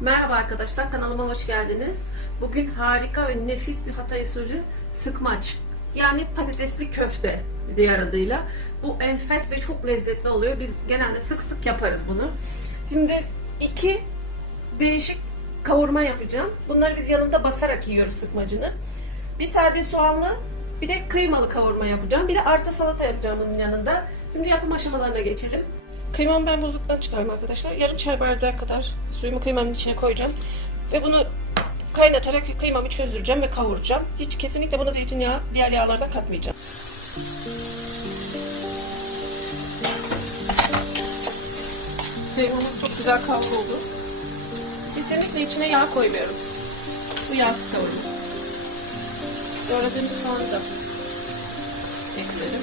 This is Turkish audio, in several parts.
Merhaba arkadaşlar, kanalıma hoş geldiniz. Bugün harika ve nefis bir Hatay usulü sıkmaç, yani patatesli köfte diğer adıyla. Bu enfes ve çok lezzetli oluyor. Biz genelde sık sık yaparız bunu. Şimdi iki değişik kavurma yapacağım. Bunları biz yanında basarak yiyoruz sıkmacını. Bir sade soğanlı, bir de kıymalı kavurma yapacağım. Bir de arta salata yapacağım bunun yanında. Şimdi yapım aşamalarına geçelim. Kıymamı ben buzluktan çıkarım arkadaşlar. Yarım çay bardağı kadar suyumu kıymamın içine koyacağım. Ve bunu kaynatarak kıymamı çözdüreceğim ve kavuracağım. Hiç kesinlikle buna zeytinyağı, diğer yağlardan katmayacağım. Kıymamız çok güzel kavruldu. Kesinlikle içine yağ koymuyorum. Bu yağsız kavurma. Doğradığımız soğanı da eklerim.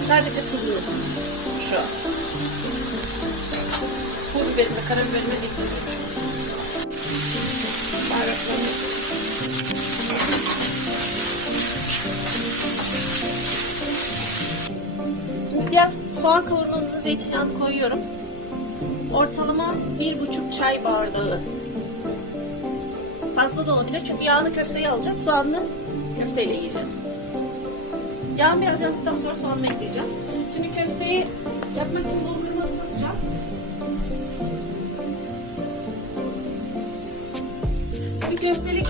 Sadece tuzunu şu an. Pul biberimi, karabiberimi ekliyorum. Baharatlarını Şimdi diğer soğan kavurmamızı zeytinyağını koyuyorum. Ortalama bir buçuk çay bardağı. Fazla da olabilir çünkü yağını köfteye alacağız. Soğanlı köfteyle yiyeceğiz. Yağım biraz yandıktan sonra soğanımı ekleyeceğim. Şimdi köfteyi yapmak için bulgurumu ıslatacağım. Şimdi köftelik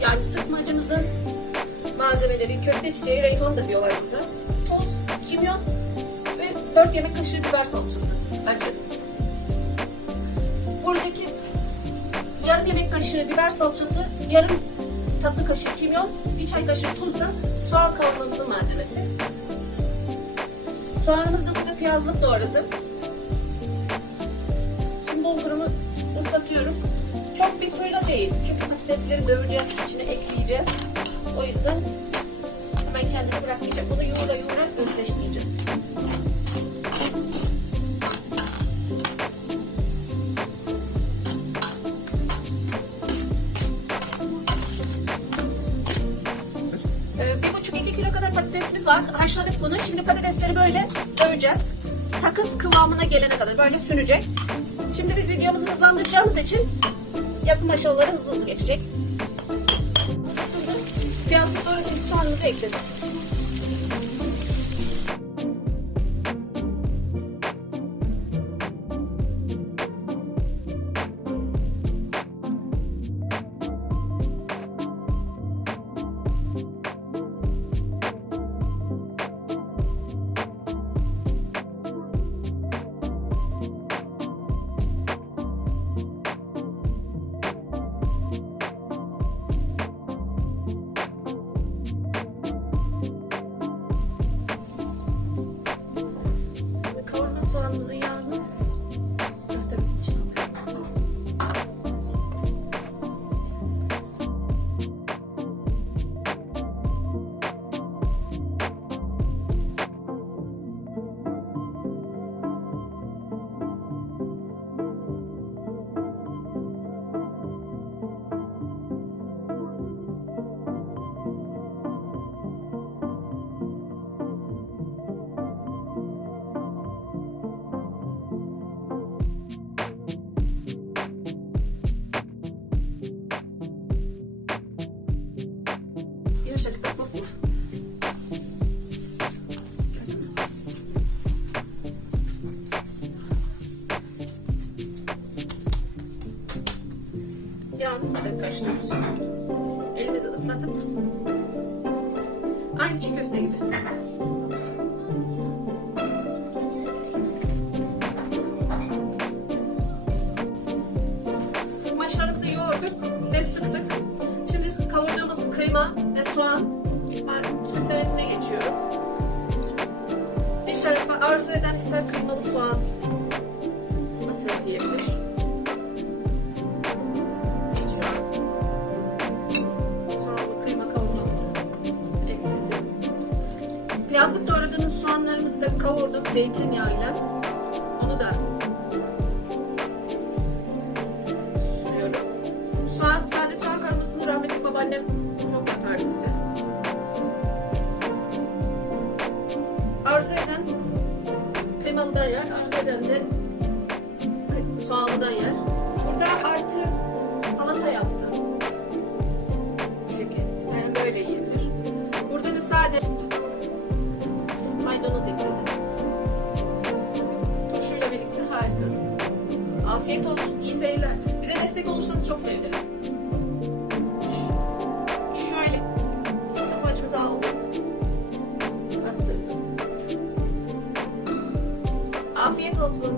yani sıkmacımızın malzemeleri köfte çiçeği, reyhan da diyorlar burada. Toz, kimyon ve 4 yemek kaşığı biber salçası. Bence buradaki yarım yemek kaşığı biber salçası, yarım tatlı kaşığı kimyon, bir çay kaşığı tuz da soğan kavurmamızın malzemesi. Soğanımızı da burada piyazlık doğradım. Şimdi bulgurumu ıslatıyorum. Çok bir suyla değil. Çünkü patatesleri döveceğiz, içine ekleyeceğiz. O yüzden hemen kendini bırakmayacak. Bunu yoğura yoğura özleştireceğiz. Ee, bir buçuk iki kilo kadar patatesimiz var. Haşladık bunu. Şimdi patatesleri böyle döveceğiz. Sakız kıvamına gelene kadar böyle sünecek. Şimdi biz videomuzu hızlandıracağımız için yapım aşamaları hızlı hızlı geçecek. Isındı. Piyazlı doğradığımız soğanımızı ekledik. Da karıştırıyoruz. Elimizi ıslatıp aynı çiğ köfte gibi. Sıkmaçlarımızı yoğurduk ve sıktık. Şimdi kavurduğumuz kıyma ve soğan ben süslemesine geçiyorum. Bir tarafa arzu eden ister kıymalı soğan atıp yiyebilir. Piyazlık doğradığımız soğanlarımızı da kavurduk zeytinyağıyla. Onu da sürüyorum. Soğan, sade soğan kavurmasını rahmetli babaannem çok yapardı bize. Arzu eden kıymalı da yer, arzu eden de soğanlı da yer. Burada artı salata yaptım. Bu şekilde. İsteyen böyle yiyebilir. Burada da sade maydanoz ekledim. Turşuyla birlikte harika. Afiyet olsun, iyi seyirler. Bize destek olursanız çok seviniriz. Şöyle sıkmacımızı aldım. Bastırdım. Afiyet olsun.